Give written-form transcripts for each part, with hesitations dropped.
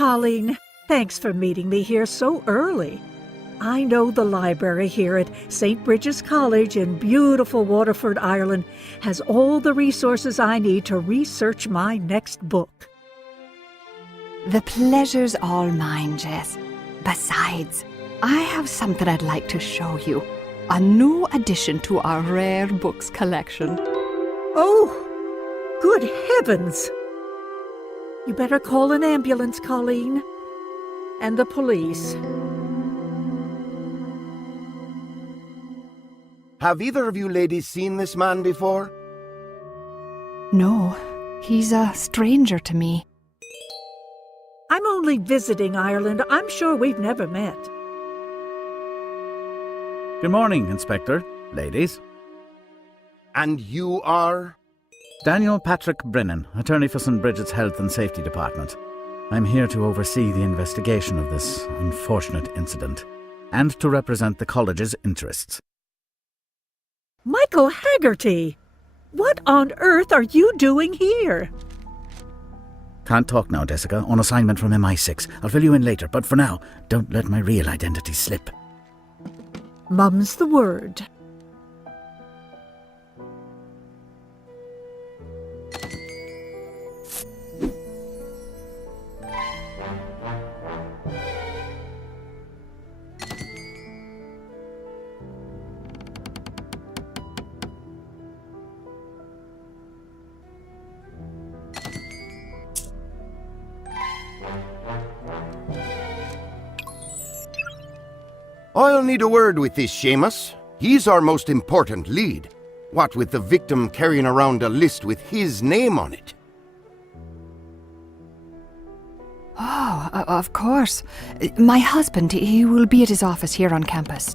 Colleen. Thanks for meeting me here so early. I know the library here at St. Bridget's College in beautiful Waterford, Ireland, has all the resources I need to research my next book. The pleasure's all mine, Jess. Besides, I have something I'd like to show you. A new addition to our rare books collection. Oh, good heavens! You better call an ambulance, Colleen. And the police. Have either of you ladies seen this man before? No, he's a stranger to me. I'm only visiting Ireland. I'm sure we've never met. Good morning, Inspector, ladies. And you are? Daniel Patrick Brennan, attorney for St. Bridget's Health and Safety Department. I'm here to oversee the investigation of this unfortunate incident and to represent the college's interests. Michael Haggerty! What on earth are you doing here? Can't talk now, Jessica. On assignment from MI6. I'll fill you in later, but for now, don't let my real identity slip. Mum's the word. I'll need a word with this Seamus. He's our most important lead. What with the victim carrying around a list with his name on it? Oh, of course. My husband, he will be at his office here on campus.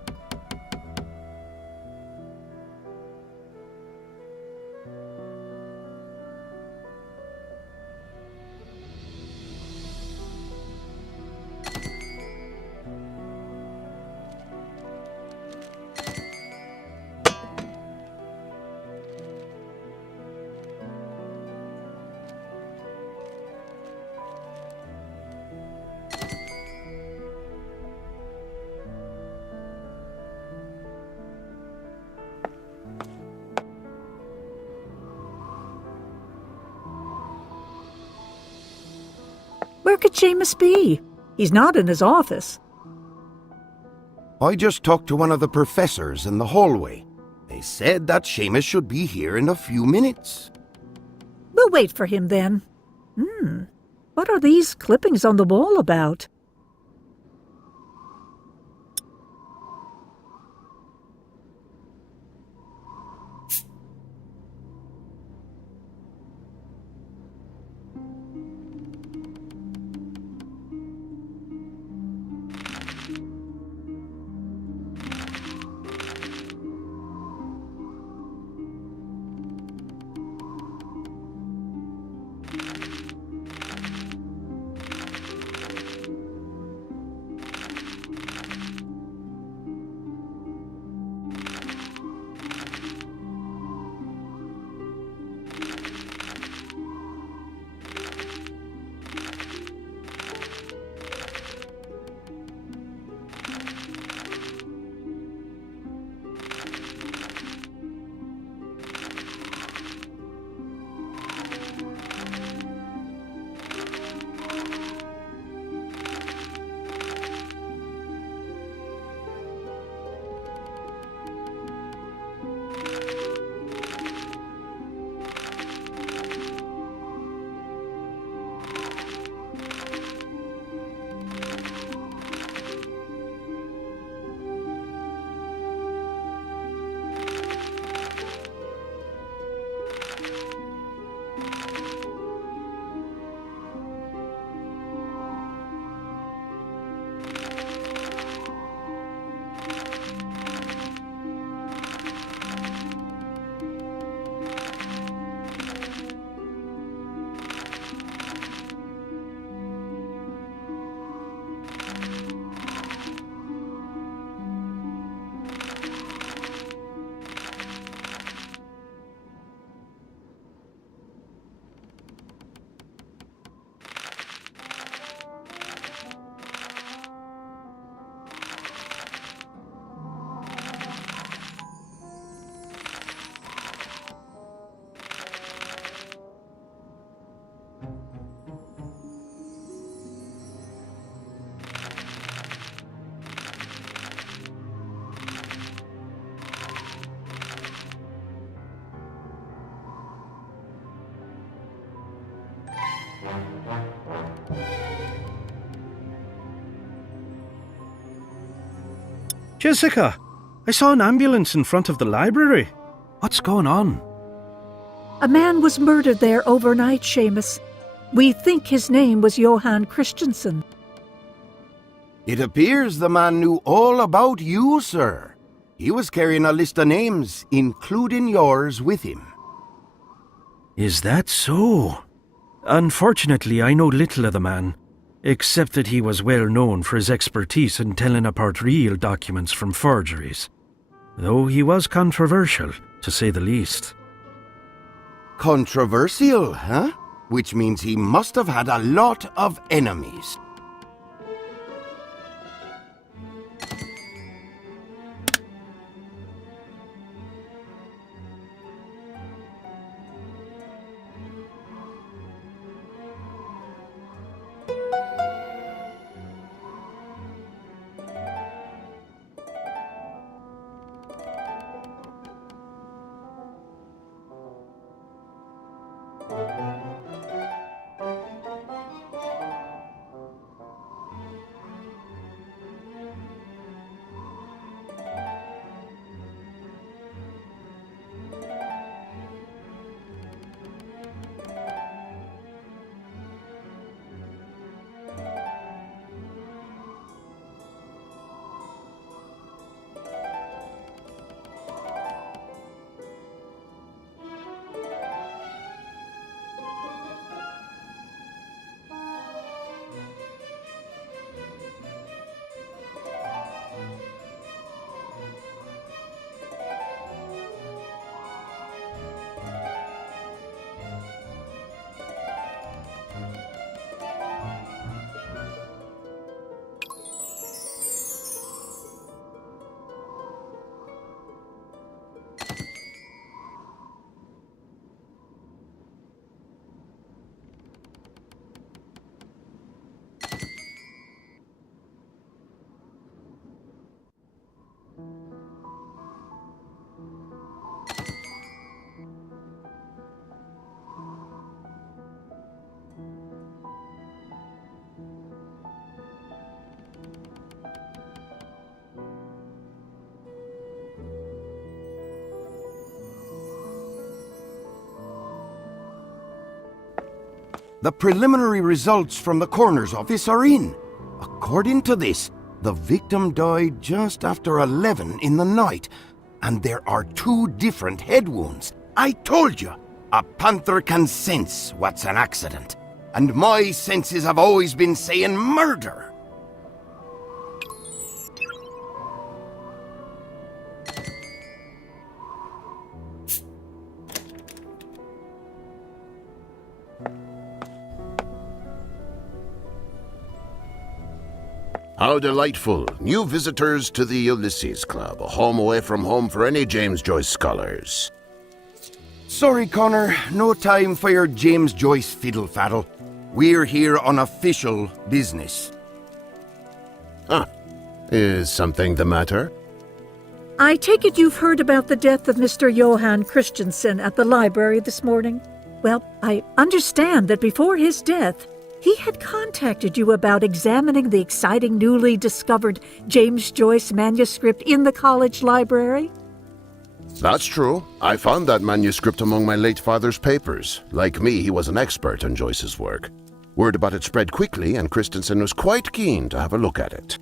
Where could Seamus be? He's not in his office. I just talked to one of the professors in the hallway. They said that Seamus should be here in a few minutes. We'll wait for him then. What are these clippings on the wall about? Jessica, I saw an ambulance in front of the library. What's going on? A man was murdered there overnight, Seamus. We think his name was Johan Christensen. It appears the man knew all about you, sir. He was carrying a list of names, including yours, with him. Is that so? Unfortunately, I know little of the man, except that he was well known for his expertise in telling apart real documents from forgeries. Though he was controversial, to say the least. Controversial, huh? Which means he must have had a lot of enemies. The preliminary results from the coroner's office are in. According to this, the victim died just after 11 in the night, and there are 2 different head wounds. I told you, a panther can sense what's an accident, and my senses have always been saying murder. How delightful. New visitors to the Ulysses Club, a home away from home for any James Joyce scholars. Sorry, Connor, no time for your James Joyce fiddle-faddle. We're here on official business. Ah, is something the matter? I take it you've heard about the death of Mr. Johan Christensen at the library this morning? Well, I understand that before his death, he had contacted you about examining the exciting newly discovered James Joyce manuscript in the college library. That's true. I found that manuscript among my late father's papers. Like me, he was an expert on Joyce's work. Word about it spread quickly, and Christensen was quite keen to have a look at it.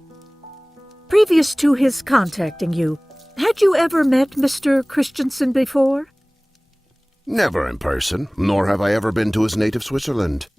Previous to his contacting you, had you ever met Mr. Christensen before? Never in person, nor have I ever been to his native Switzerland.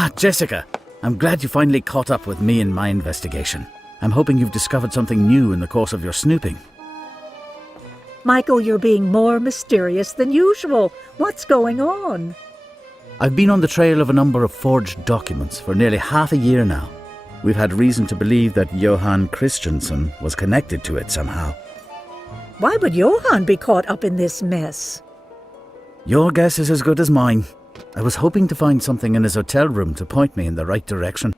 Ah, Jessica. I'm glad you finally caught up with me in my investigation. I'm hoping you've discovered something new in the course of your snooping. Michael, you're being more mysterious than usual. What's going on? I've been on the trail of a number of forged documents for nearly half a year now. We've had reason to believe that Johan Christensen was connected to it somehow. Why would Johan be caught up in this mess? Your guess is as good as mine. I was hoping to find something in his hotel room to point me in the right direction.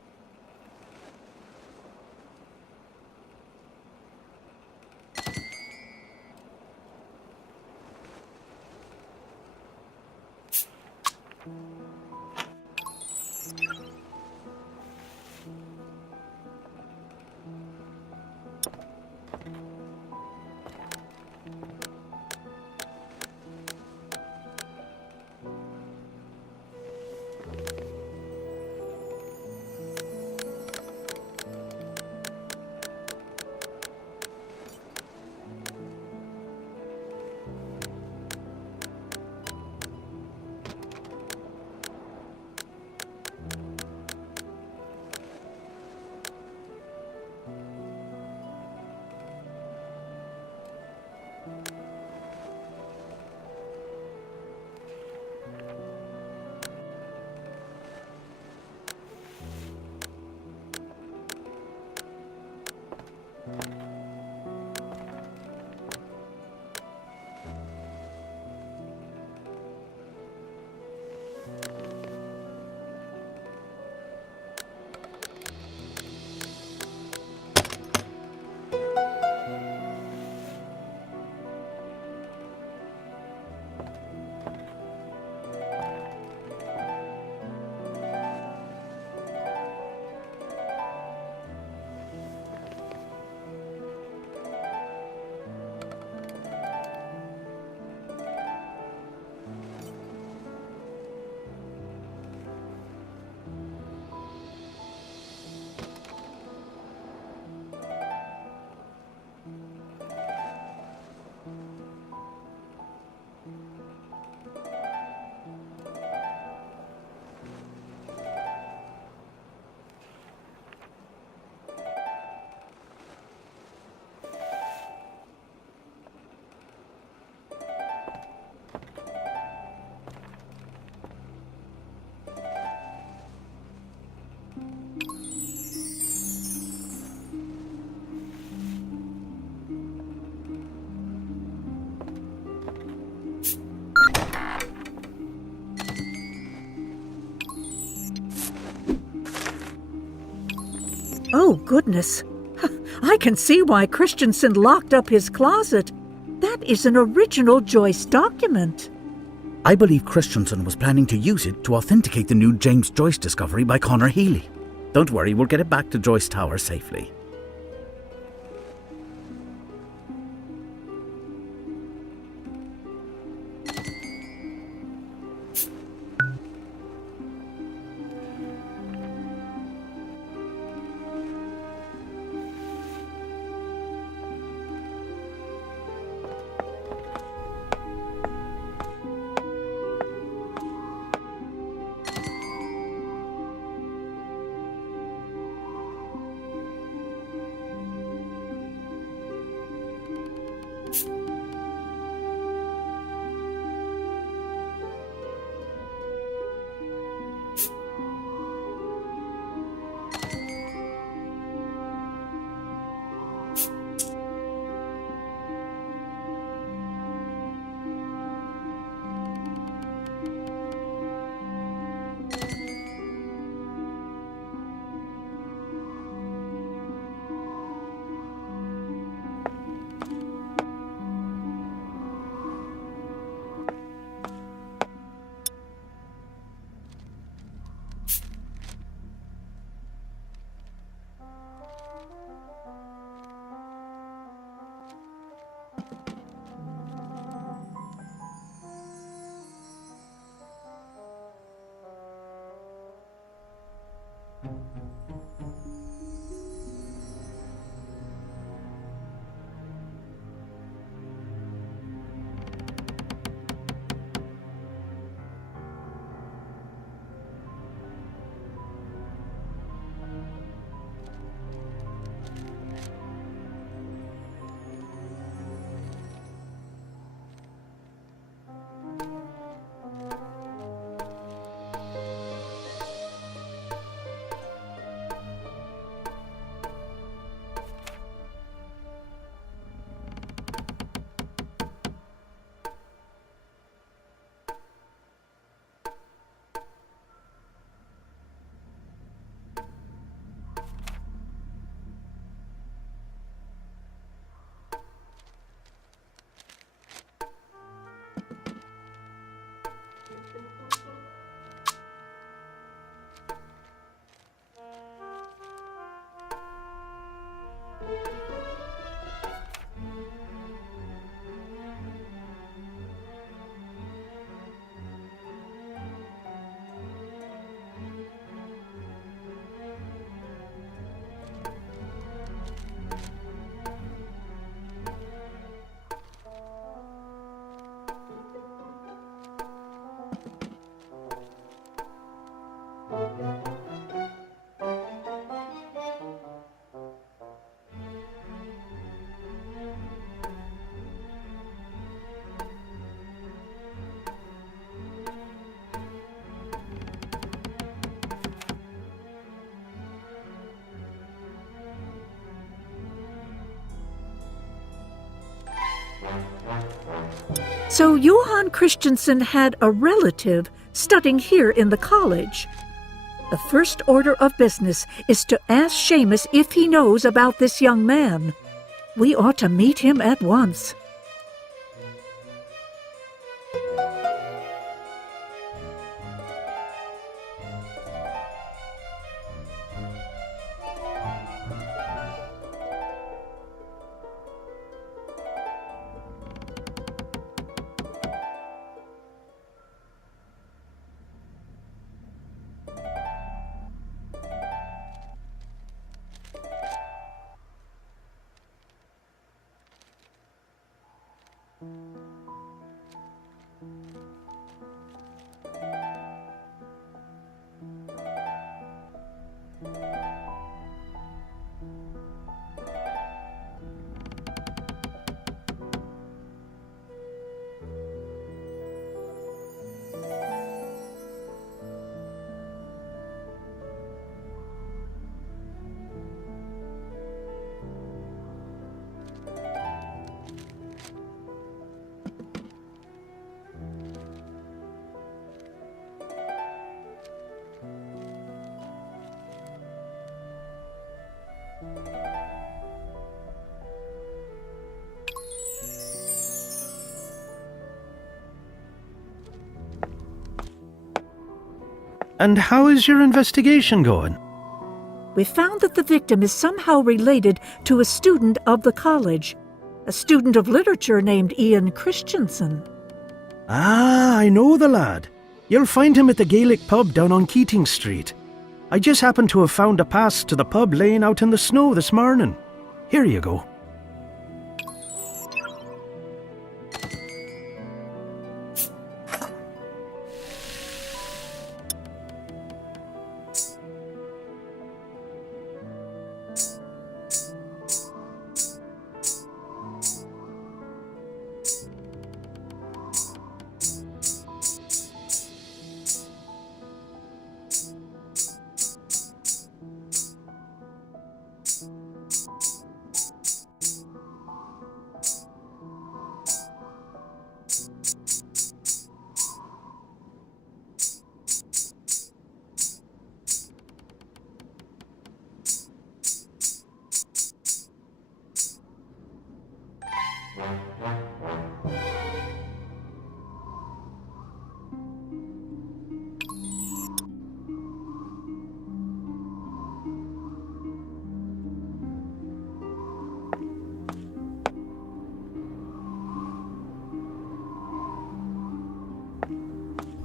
Oh, goodness. I can see why Christensen locked up his closet. That is an original Joyce document. I believe Christensen was planning to use it to authenticate the new James Joyce discovery by Connor Healy. Don't worry, we'll get it back to Joyce Tower safely. So Johann Christensen had a relative studying here in the college. The first order of business is to ask Seamus if he knows about this young man. We ought to meet him at once. And how is your investigation going? We found that the victim is somehow related to a student of the college, a student of literature named Ian Christensen. Ah, I know the lad. You'll find him at the Gaelic pub down on Keating Street. I just happened to have found a pass to the pub laying out in the snow this morning. Here you go.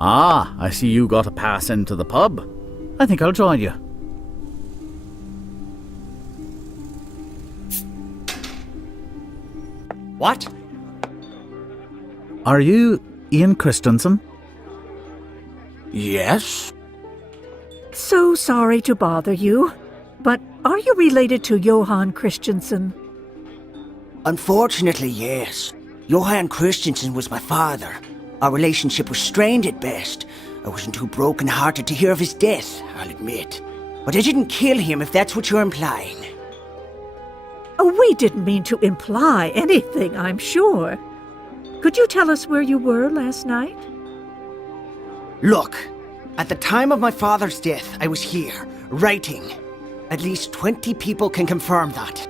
Ah, I see you got a pass into the pub. I think I'll join you. What? Are you Ian Christensen? Yes? So sorry to bother you, but are you related to Johann Christensen? Unfortunately, yes. Johann Christensen was my father. Our relationship was strained at best. I wasn't too broken-hearted to hear of his death, I'll admit. But I didn't kill him, if that's what you're implying. Oh, we didn't mean to imply anything, I'm sure. Could you tell us where you were last night? Look, at the time of my father's death, I was here, writing. At least 20 people can confirm that.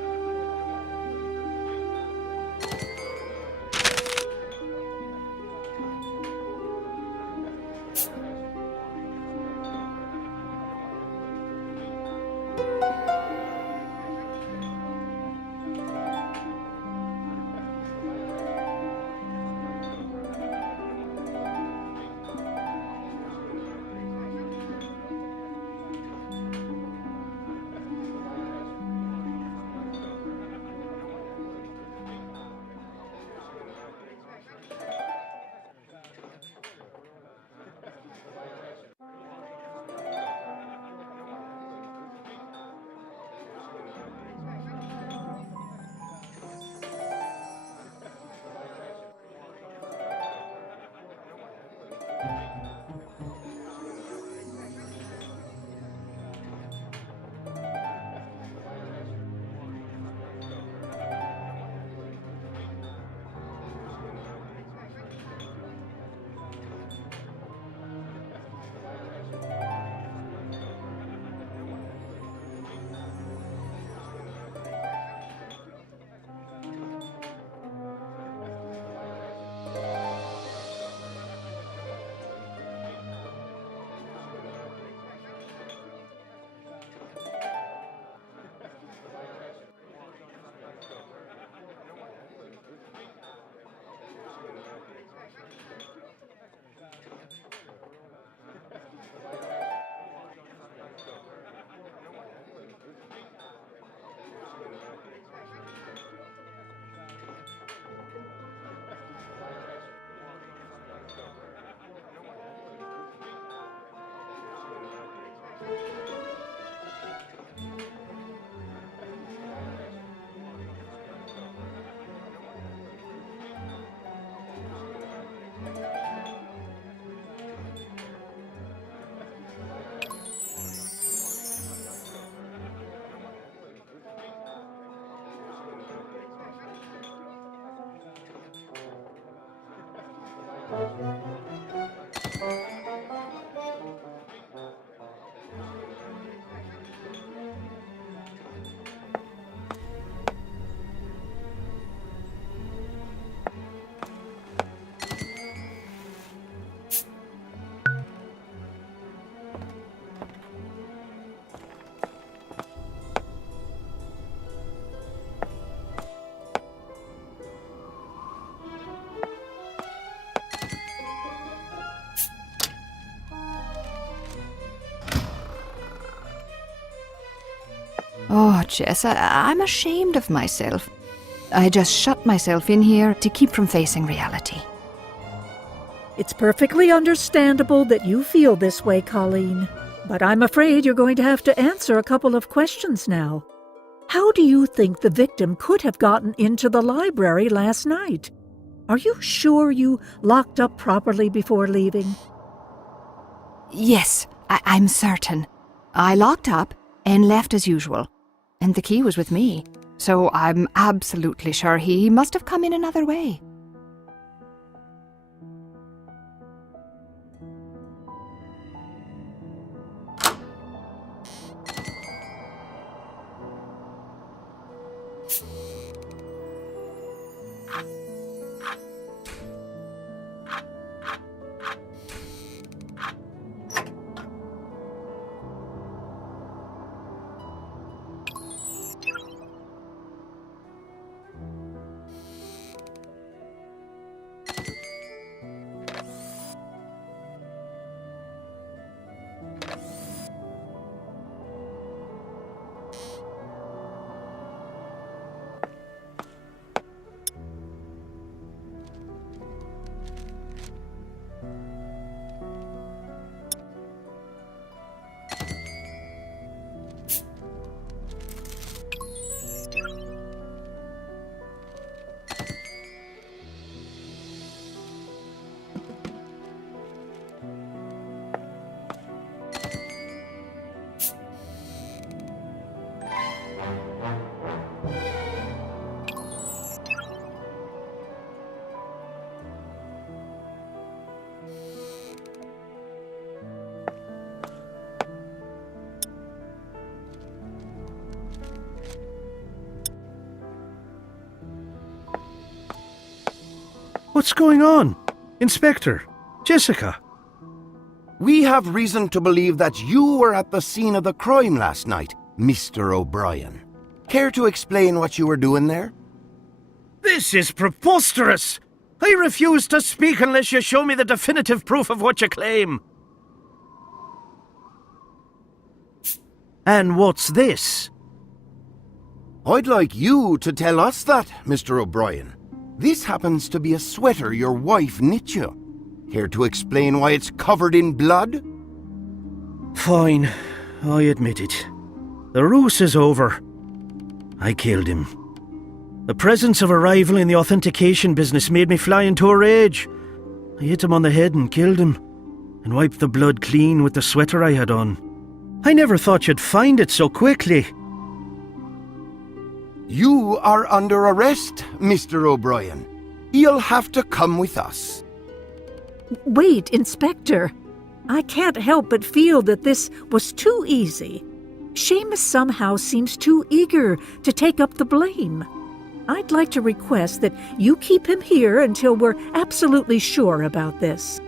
Oh, Jess, I'm ashamed of myself. I just shut myself in here to keep from facing reality. It's perfectly understandable that you feel this way, Colleen. But I'm afraid you're going to have to answer a couple of questions now. How do you think the victim could have gotten into the library last night? Are you sure you locked up properly before leaving? Yes, I'm certain. I locked up and left as usual. And the key was with me, so I'm absolutely sure he must have come in another way. What's going on? Inspector, Jessica. We have reason to believe that you were at the scene of the crime last night, Mr. O'Brien. Care to explain what you were doing there? This is preposterous! I refuse to speak unless you show me the definitive proof of what you claim. And what's this? I'd like you to tell us that, Mr. O'Brien. This happens to be a sweater your wife knit you. Care to explain why it's covered in blood? Fine, I admit it. The ruse is over. I killed him. The presence of a rival in the authentication business made me fly into a rage. I hit him on the head and killed him, and wiped the blood clean with the sweater I had on. I never thought you'd find it so quickly. You are under arrest, Mr. O'Brien. You'll have to come with us. Wait, Inspector. I can't help but feel that this was too easy. Seamus somehow seems too eager to take up the blame. I'd like to request that you keep him here until we're absolutely sure about this.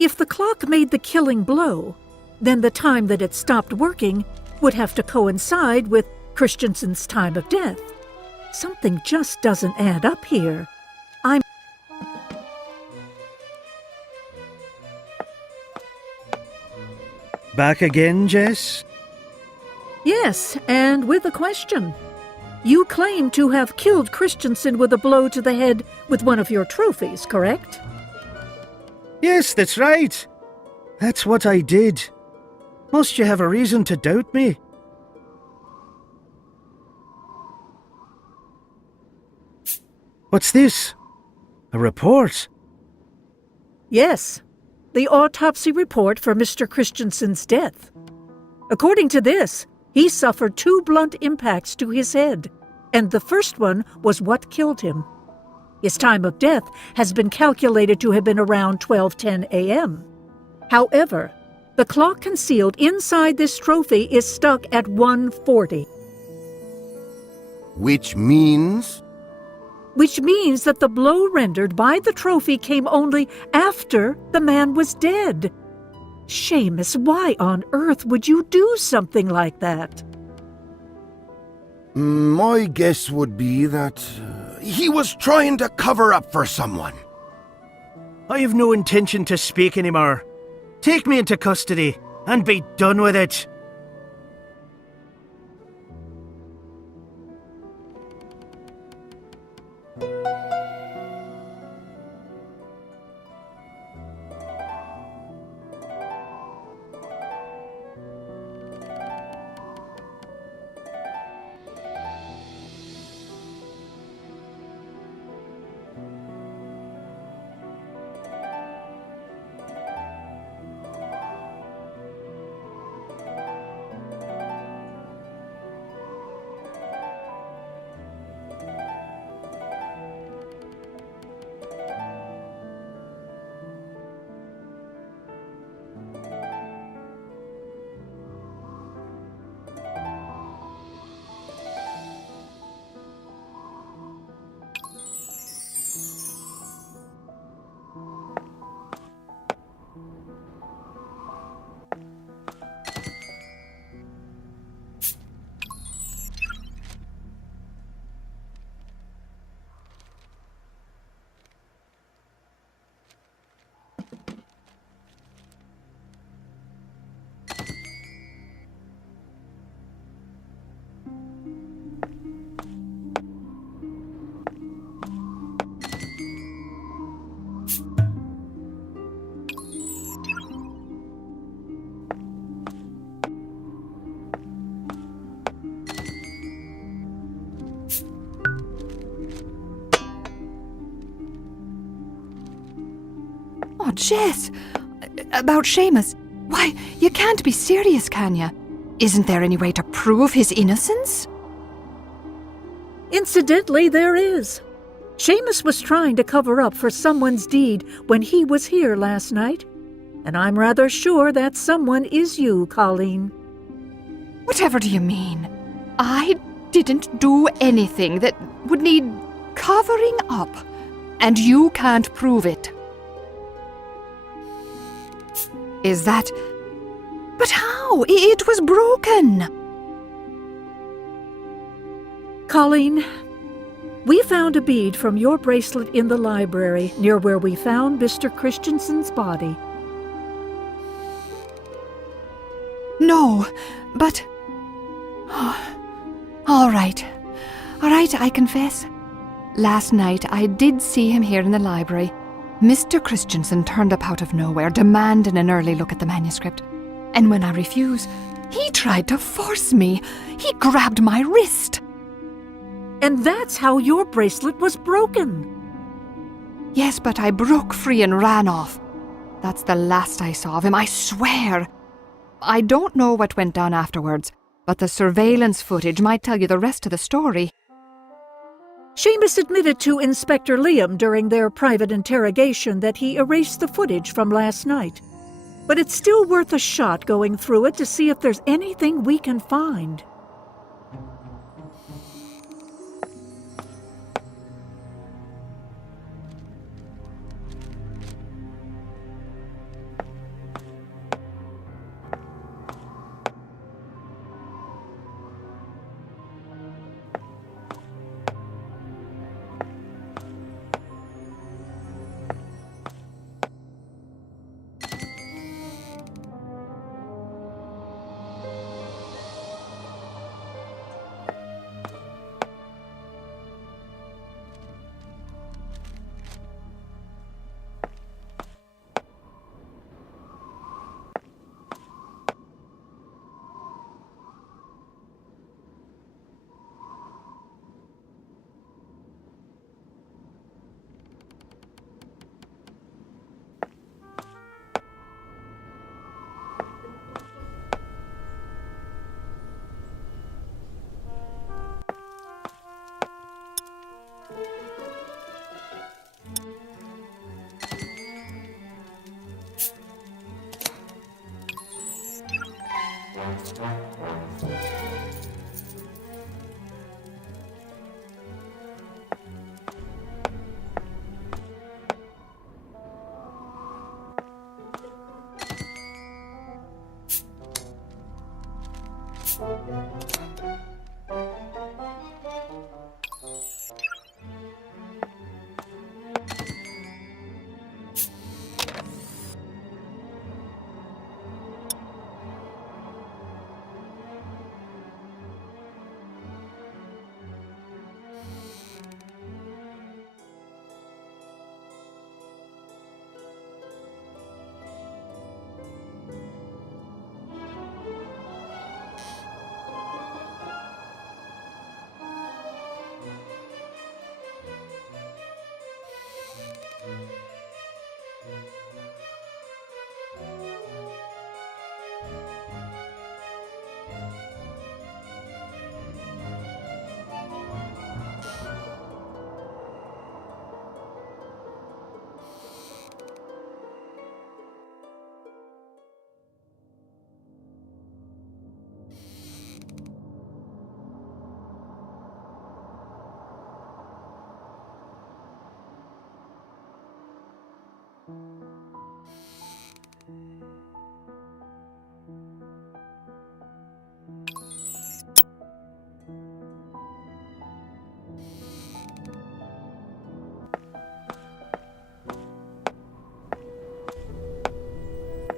If the clock made the killing blow, then the time that it stopped working would have to coincide with Christensen's time of death. Something just doesn't add up here. Back again, Jess? Yes, and with a question. You claim to have killed Christensen with a blow to the head with one of your trophies, correct? Yes, that's right. That's what I did. Must you have a reason to doubt me? What's this? A report? Yes, the autopsy report for Mr. Christensen's death. According to this, he suffered 2 blunt impacts to his head, and the first one was what killed him. His time of death has been calculated to have been around 12:10 a.m. However, the clock concealed inside this trophy is stuck at 1:40. Which means? Which means that the blow rendered by the trophy came only after the man was dead. Seamus, why on earth would you do something like that? My guess would be that he was trying to cover up for someone. I have no intention to speak anymore. Take me into custody and be done with it. Oh, Jess! About Seamus. Why, you can't be serious, can you? Isn't there any way to prove his innocence? Incidentally, there is. Seamus was trying to cover up for someone's deed when he was here last night, and I'm rather sure that someone is you, Colleen. Whatever do you mean? I didn't do anything that would need covering up, and you can't prove it. Is that... But how? It was broken! Colleen, we found a bead from your bracelet in the library near where we found Mr. Christensen's body. No, but... All right, I confess. Last night I did see him here in the library. Mr. Christensen turned up out of nowhere, demanding an early look at the manuscript. And when I refused, he tried to force me. He grabbed my wrist. And that's how your bracelet was broken. Yes, but I broke free and ran off. That's the last I saw of him, I swear. I don't know what went down afterwards, but the surveillance footage might tell you the rest of the story. Seamus admitted to Inspector Liam during their private interrogation that he erased the footage from last night. But it's still worth a shot going through it to see if there's anything we can find.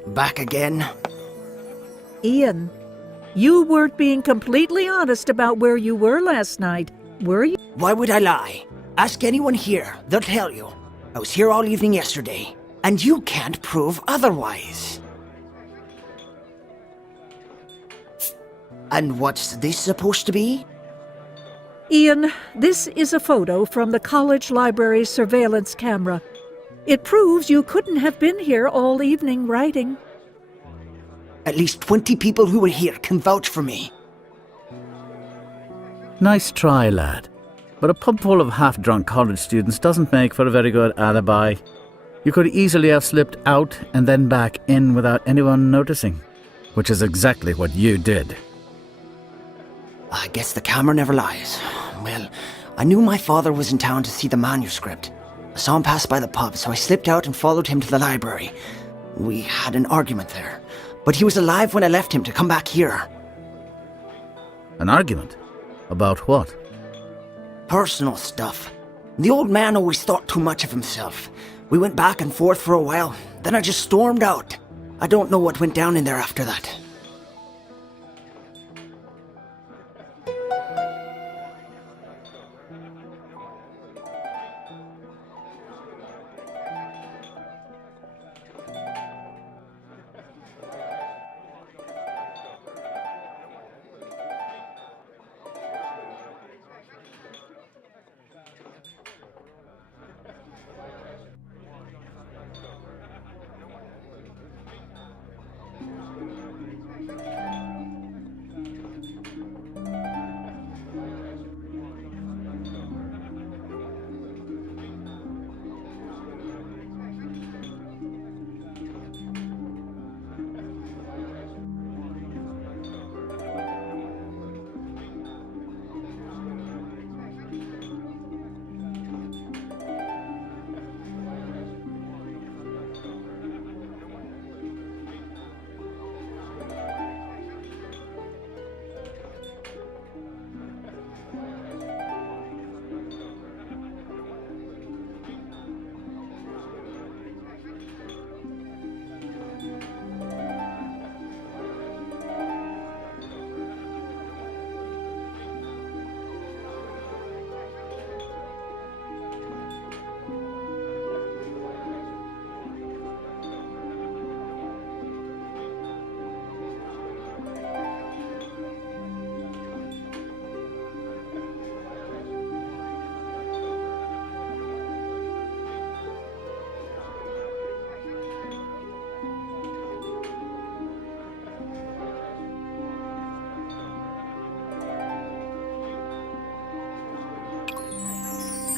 Back again? Ian, you weren't being completely honest about where you were last night, were you? Why would I lie? Ask anyone here, they'll tell you. I was here all evening yesterday, and you can't prove otherwise. And what's this supposed to be? Ian, this is a photo from the college library's surveillance camera. It proves you couldn't have been here all evening writing. At least 20 people who were here can vouch for me. Nice try, lad. But a pub full of half-drunk college students doesn't make for a very good alibi. You could easily have slipped out and then back in without anyone noticing, which is exactly what you did. I guess the camera never lies. Well, I knew my father was in town to see the manuscript. I saw him pass by the pub, so I slipped out and followed him to the library. We had an argument there, but he was alive when I left him to come back here. An argument? About what? Personal stuff. The old man always thought too much of himself. We went back and forth for a while, then I just stormed out. I don't know what went down in there after that.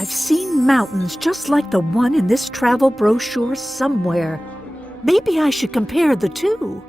I've seen mountains just like the one in this travel brochure somewhere. Maybe I should compare the two.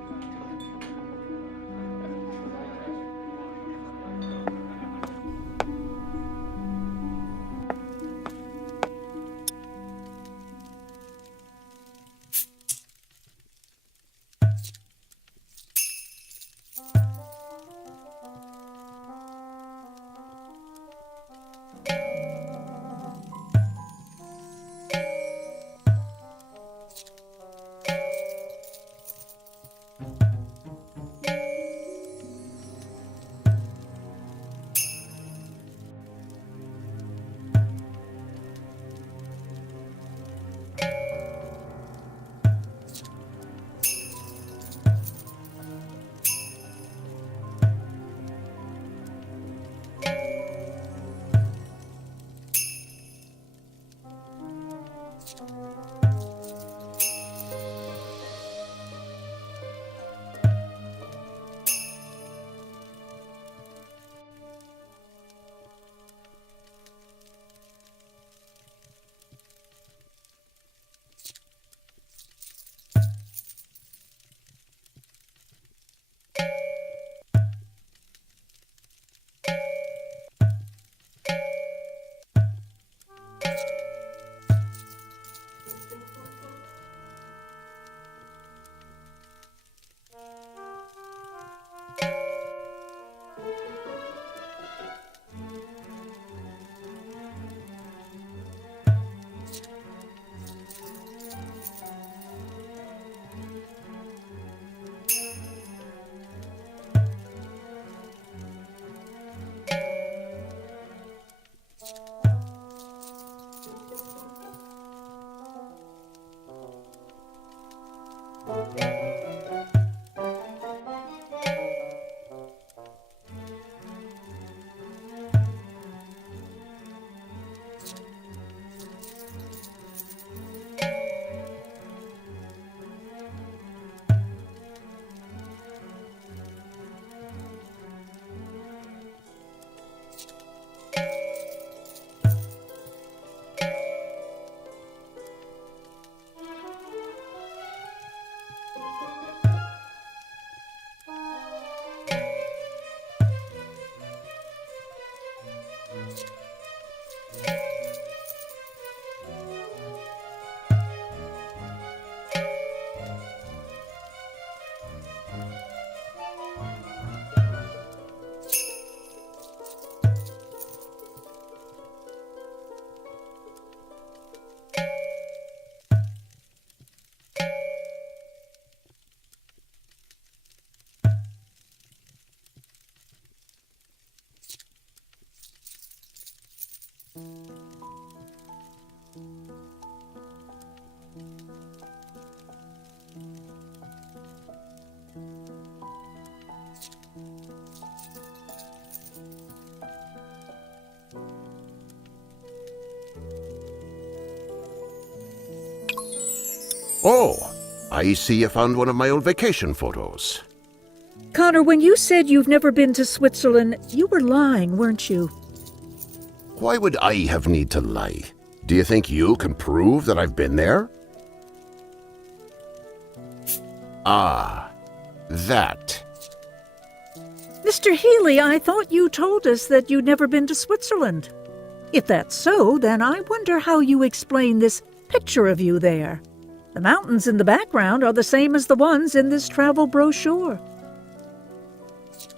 Oh, I see you found one of my old vacation photos. Connor, when you said you've never been to Switzerland, you were lying, weren't you? Why would I have need to lie? Do you think you can prove that I've been there? Ah, that. Mr. Healy, I thought you told us that you'd never been to Switzerland. If that's so, then I wonder how you explain this picture of you there. The mountains in the background are the same as the ones in this travel brochure.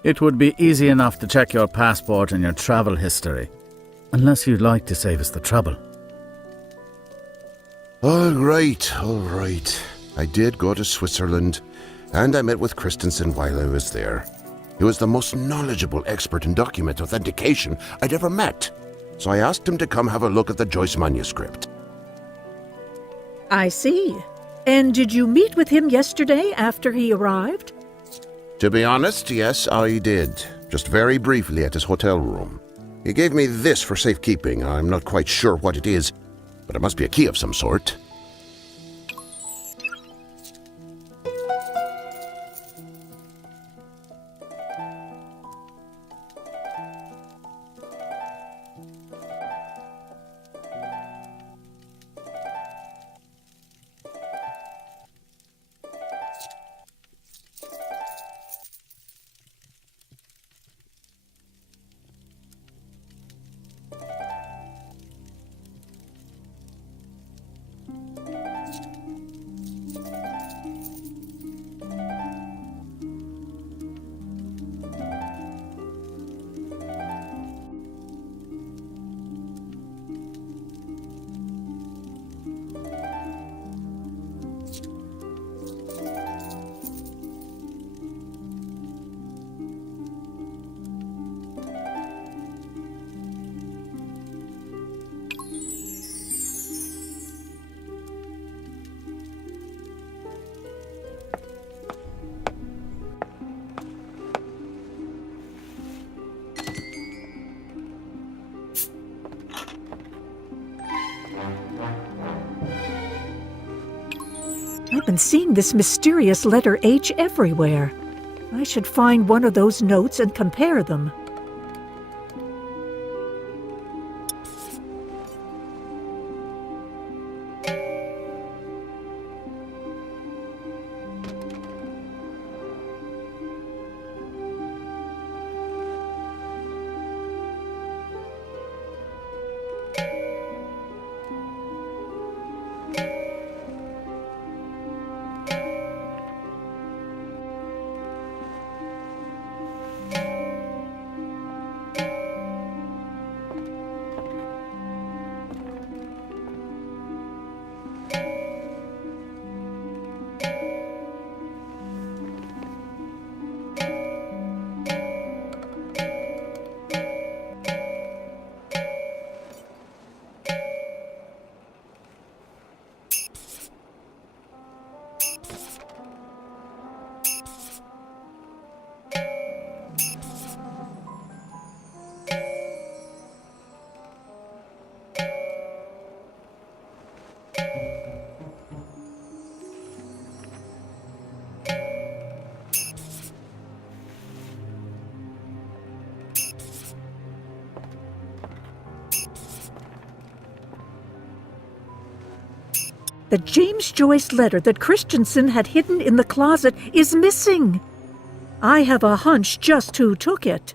It would be easy enough to check your passport and your travel history, unless you'd like to save us the trouble. All right. I did go to Switzerland, and I met with Christensen while I was there. He was the most knowledgeable expert in document authentication I'd ever met, so I asked him to come have a look at the Joyce manuscript. I see. And did you meet with him yesterday after he arrived? To be honest, yes, I did. Just very briefly at his hotel room. He gave me this for safekeeping. I'm not quite sure what it is, but it must be a key of some sort. I've been seeing this mysterious letter H everywhere. I should find one of those notes and compare them. The James Joyce letter that Christensen had hidden in the closet is missing. I have a hunch just who took it.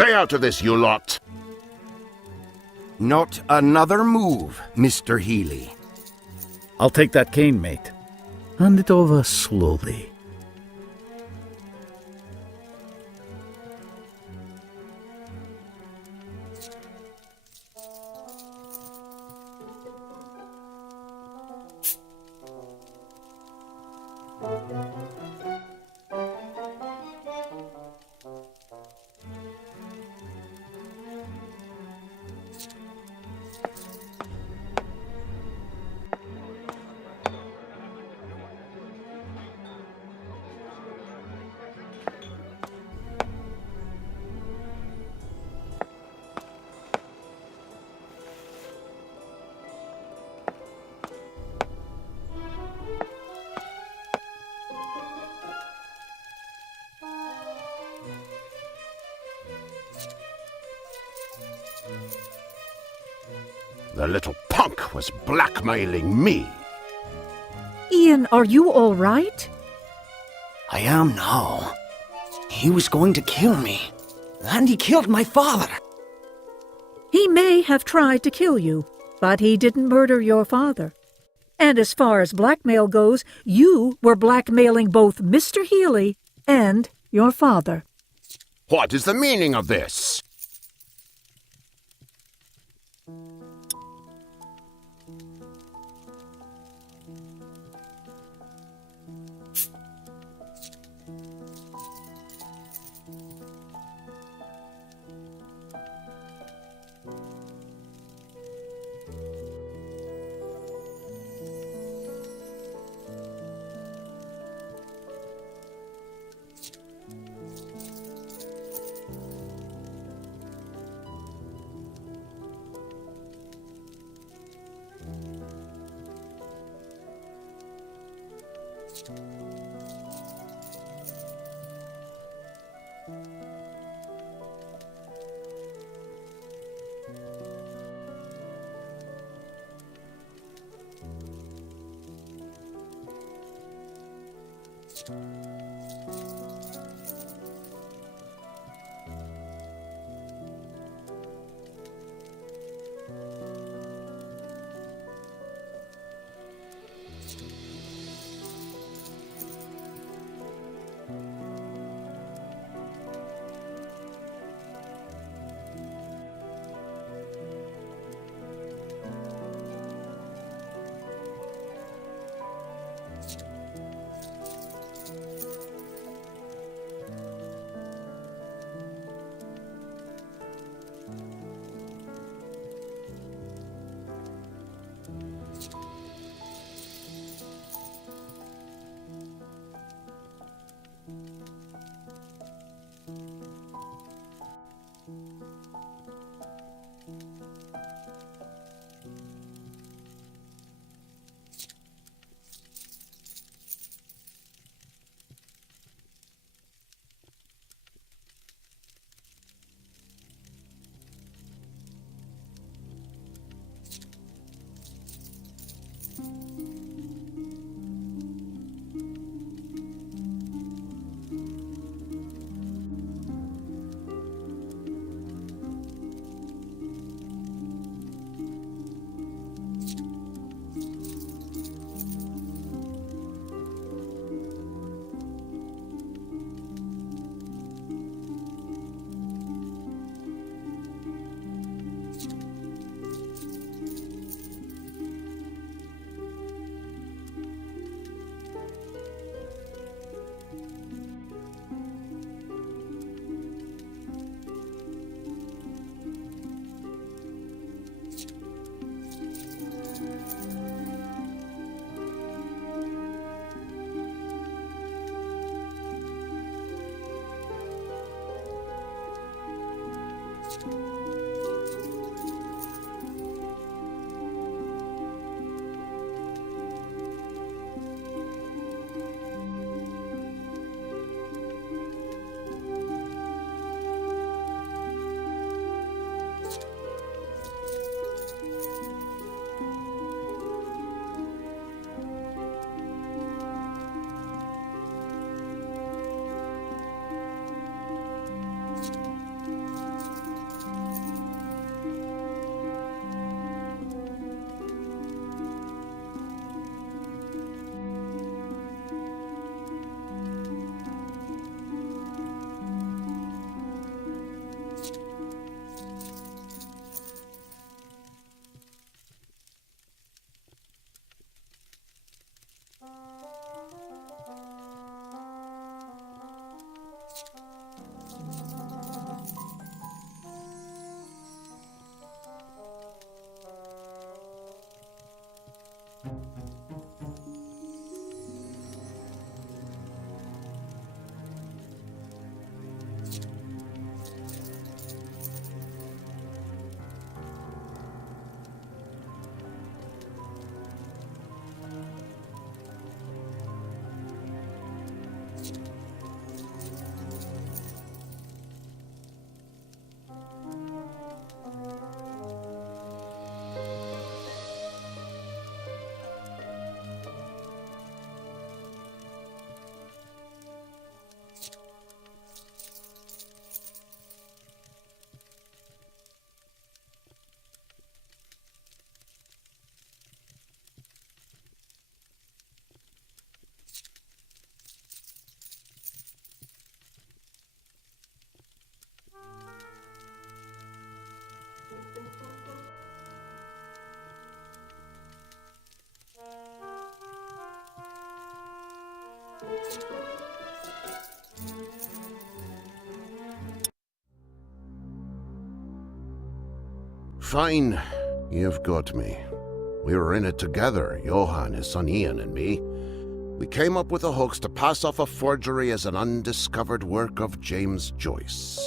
Stay out of this, you lot! Not another move, Mr. Healy. I'll take that cane, mate. Hand it over slowly. The little punk was blackmailing me. Ian, are you all right? I am now. He was going to kill me. And he killed my father. He may have tried to kill you, but he didn't murder your father. And as far as blackmail goes, you were blackmailing both Mr. Healy and your father. What is the meaning of this? Fine. You've got me. We were in it together, Johann, his son Ian, and me. We came up with the hooks to pass off a forgery as an undiscovered work of James Joyce.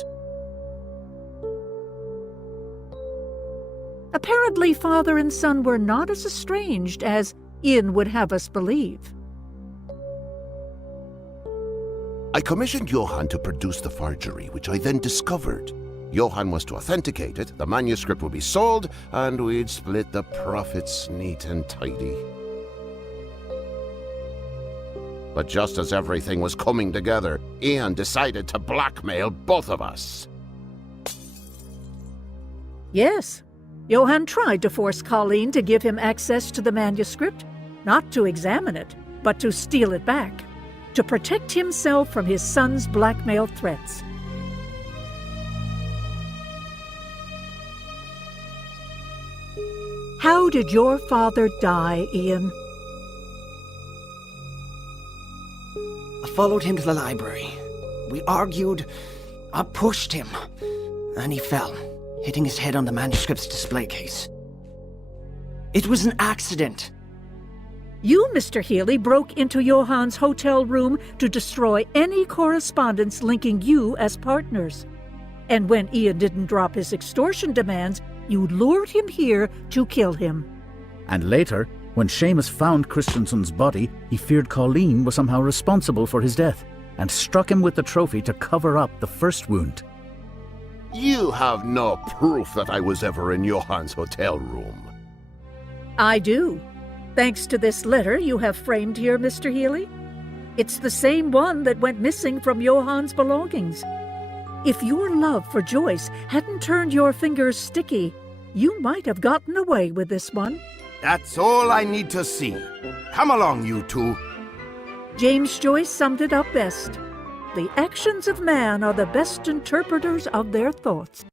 Apparently, father and son were not as estranged as Ian would have us believe. I commissioned Johann to produce the forgery, which I then discovered. Johann was to authenticate it, the manuscript would be sold, and we'd split the profits neat and tidy. But just as everything was coming together, Ian decided to blackmail both of us. Yes, Johann tried to force Colleen to give him access to the manuscript, not to examine it, but to steal it back, to protect himself from his son's blackmail threats. How did your father die, Ian? I followed him to the library. We argued. I pushed him. And he fell, hitting his head on the manuscript's display case. It was an accident. You, Mr. Healy, broke into Johann's hotel room to destroy any correspondence linking you as partners. And when Ian didn't drop his extortion demands, you lured him here to kill him. And later, when Seamus found Christensen's body, he feared Colleen was somehow responsible for his death, and struck him with the trophy to cover up the first wound. You have no proof that I was ever in Johann's hotel room. I do. Thanks to this letter you have framed here, Mr. Healy. It's the same one that went missing from Johann's belongings. If your love for Joyce hadn't turned your fingers sticky, you might have gotten away with this one. That's all I need to see. Come along, you two. James Joyce summed it up best. The actions of man are the best interpreters of their thoughts.